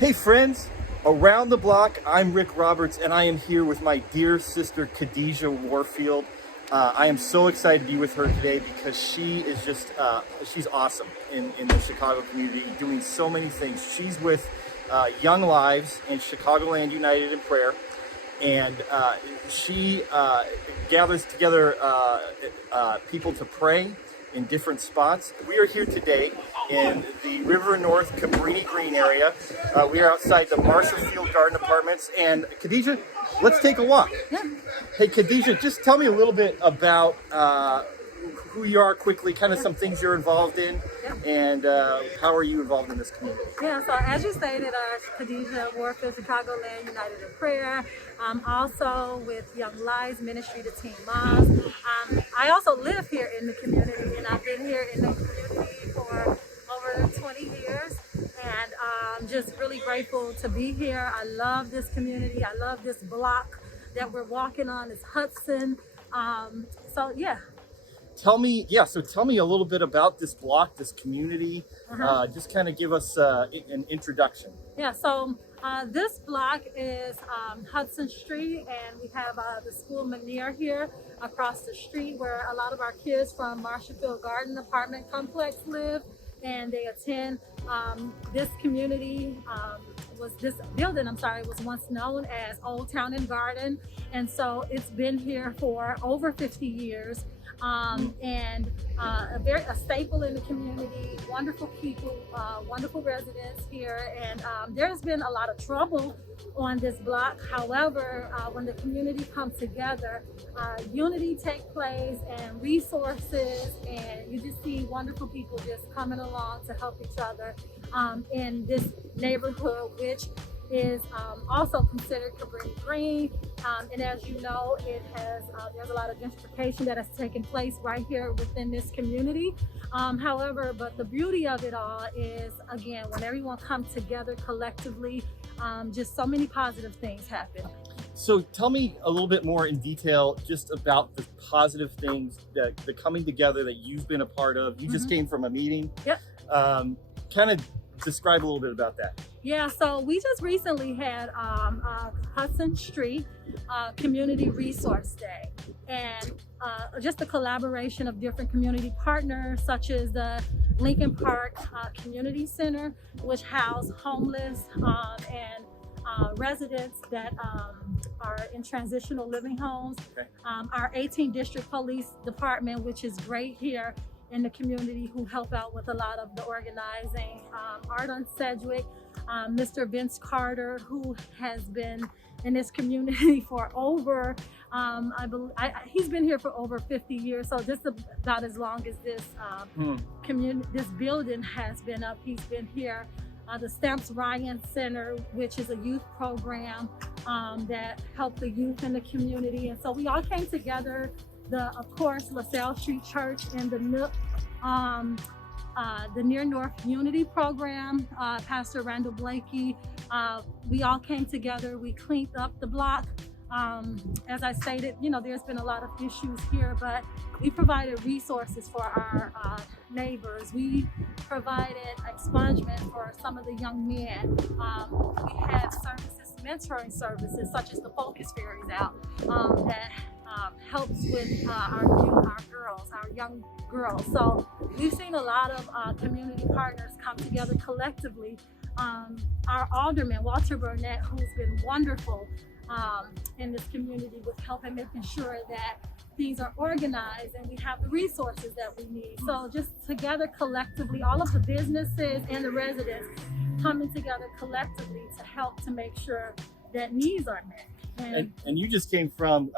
Hey friends, around the block, I'm Rick Roberts and I am here with my dear sister Khadija Warfield. I am so excited to be with her today because she is just, she's awesome in the Chicago community, doing so many things. She's with Young Lives and Chicagoland United in Prayer, and she gathers together people to pray in different spots. We are here today in the River North Cabrini Green area. We are outside the Marshfield Garden Apartments. And Khadija, let's take a walk. Yeah. Hey Khadija, just tell me a little bit about who you are quickly, kind of some things you're involved in, and how are you involved in this community? Yeah, so as you stated, Khadija Warfield, Chicagoland United in Prayer. I'm also with Young Lives Ministry to Teen Moms. I also live here in the community, and I've been here in the community for over 20 years. And I'm just really grateful to be here. I love this community. I love this block that we're walking on. It's Hudson. So yeah. Tell me a little bit about this block, this community. Just kind of give us an introduction. Yeah, so this block is Hudson Street, and we have the school Manier here across the street where a lot of our kids from Marshfield Garden Apartment Complex live, and they attend. This community this building was once known as Old Town and Garden, and so it's been here for over 50 years. And a staple in the community, wonderful people, wonderful residents here, and there's been a lot of trouble on this block. However, when the community comes together, unity takes place and resources, and you just see wonderful people just coming along to help each other in this neighborhood, which is also considered Cabrini Green, and as you know, it has there's a lot of gentrification that has taken place right here within this community. However, but the beauty of it all is, again, when everyone comes together collectively, just so many positive things happen. So tell me a little bit more in detail just about the positive things, the coming together that you've been a part of. You just came from a meeting. Yep. Kind of describe a little bit about that. Yeah, so we just recently had Hudson Street Community Resource Day, and just a collaboration of different community partners, such as the Lincoln Park Community Center, which house homeless and residents that are in transitional living homes. Okay. Our 18th District Police Department, which is great here in the community, who help out with a lot of the organizing. Art on Sedgwick, Mr. Vince Carter, who has been in this community for over, he's been here for over 50 years, so just about as long as this this building has been up, he's been here. The Stamps Ryan Center, which is a youth program that helped the youth in the community, and so we all came together. Of course, LaSalle Street Church and the Nook, the Near North Unity Program, Pastor Randall Blakey, we all came together, we cleaned up the block. As I stated, there's been a lot of issues here, but we provided resources for our neighbors. We provided expungement for some of the young men. We had services, mentoring services, such as the Focus Fairies out, that helps with our young girls. So we've seen a lot of community partners come together collectively. Our alderman, Walter Burnett, who's been wonderful in this community with helping making sure that things are organized and we have the resources that we need. So just together collectively, all of the businesses and the residents coming together collectively to help to make sure that needs are met. And you just came from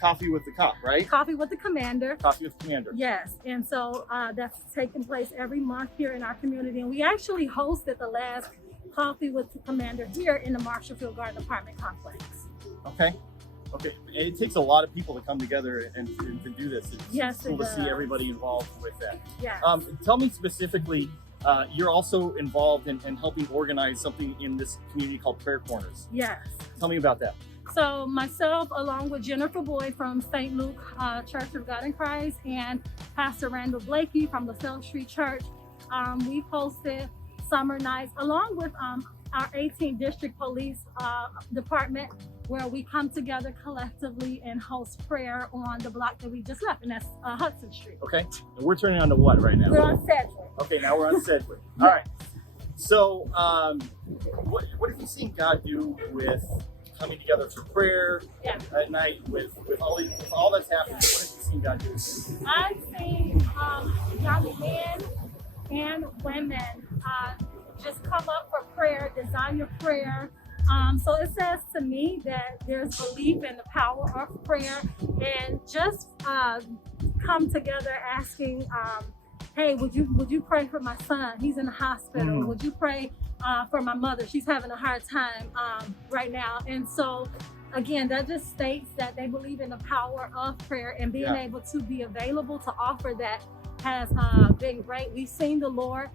Coffee with the Cop, right? Coffee with the Commander. Coffee with the Commander. Yes, and so that's taking place every month here in our community. And we actually hosted the last Coffee with the Commander here in the Marshfield Garden Apartment Complex. Okay. It takes a lot of people to come together and to do this. It's cool to see everybody involved with that. Yeah. Tell me specifically, you're also involved in helping organize something in this community called Prayer Corners. Yes. Tell me about that. So myself, along with Jennifer Boyd from St. Luke Church of God in Christ and Pastor Randall Blakey from the South Street Church, we hosted summer nights along with our 18th District Police Department, where we come together collectively and host prayer on the block that we just left, and that's Hudson Street. Okay, and we're turning on to what right now? We're on Sedgwick. Okay, now we're on Sedgwick. All right. So, what have you seen God do with coming together for prayer at night with all that's happening? What have you seen God do? I've seen young men and women just come up for prayer, desire prayer. So it says to me that there's belief in the power of prayer, and just come together asking, hey, would you pray for my son? He's in the hospital. Would you pray for my mother? She's having a hard time right now. And so again, that just states that they believe in the power of prayer, and being able to be available to offer that has been great. We've seen the Lord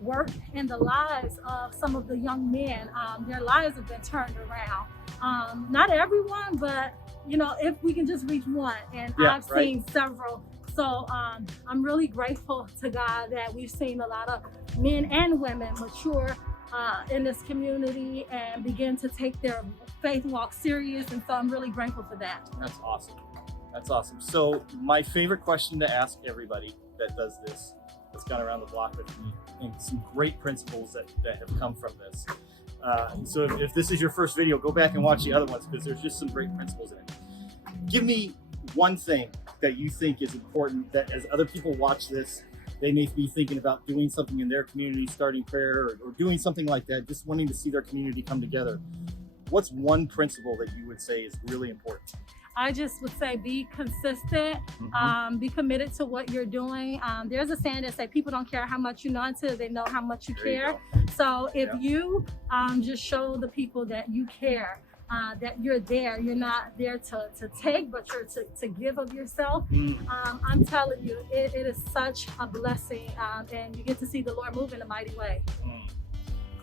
work in the lives of some of the young men. Their lives have been turned around. Not everyone, but if we can just reach one, and I've seen several. So I'm really grateful to God that we've seen a lot of men and women mature in this community and begin to take their faith walk serious. And so I'm really grateful for that. That's awesome. That's awesome. So my favorite question to ask everybody that does this, that's gone around the block with me, and some great principles that have come from this. So if this is your first video, go back and watch the other ones, because there's just some great principles in it. Give me one thing that you think is important, that as other people watch this, they may be thinking about doing something in their community, starting prayer, or doing something like that, just wanting to see their community come together. What's one principle that you would say is really important? I just would say be consistent, be committed to what you're doing. There's a saying that say people don't care how much you know until they know how much you care. So if you just show the people that you care, that you're there, you're not there to take, but you're to give of yourself. I'm telling you, it is such a blessing, and you get to see the Lord move in a mighty way.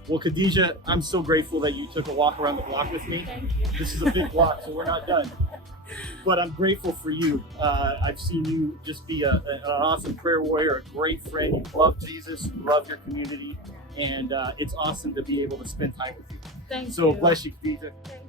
Well, Khadija, I'm so grateful that you took a walk around the block with me. Thank you. This is a big block, so we're not done. But I'm grateful for you. I've seen you just be an awesome prayer warrior, a great friend. You love Jesus, you love your community, and it's awesome to be able to spend time with you. Thank you. So bless you, Khadija. Thank you.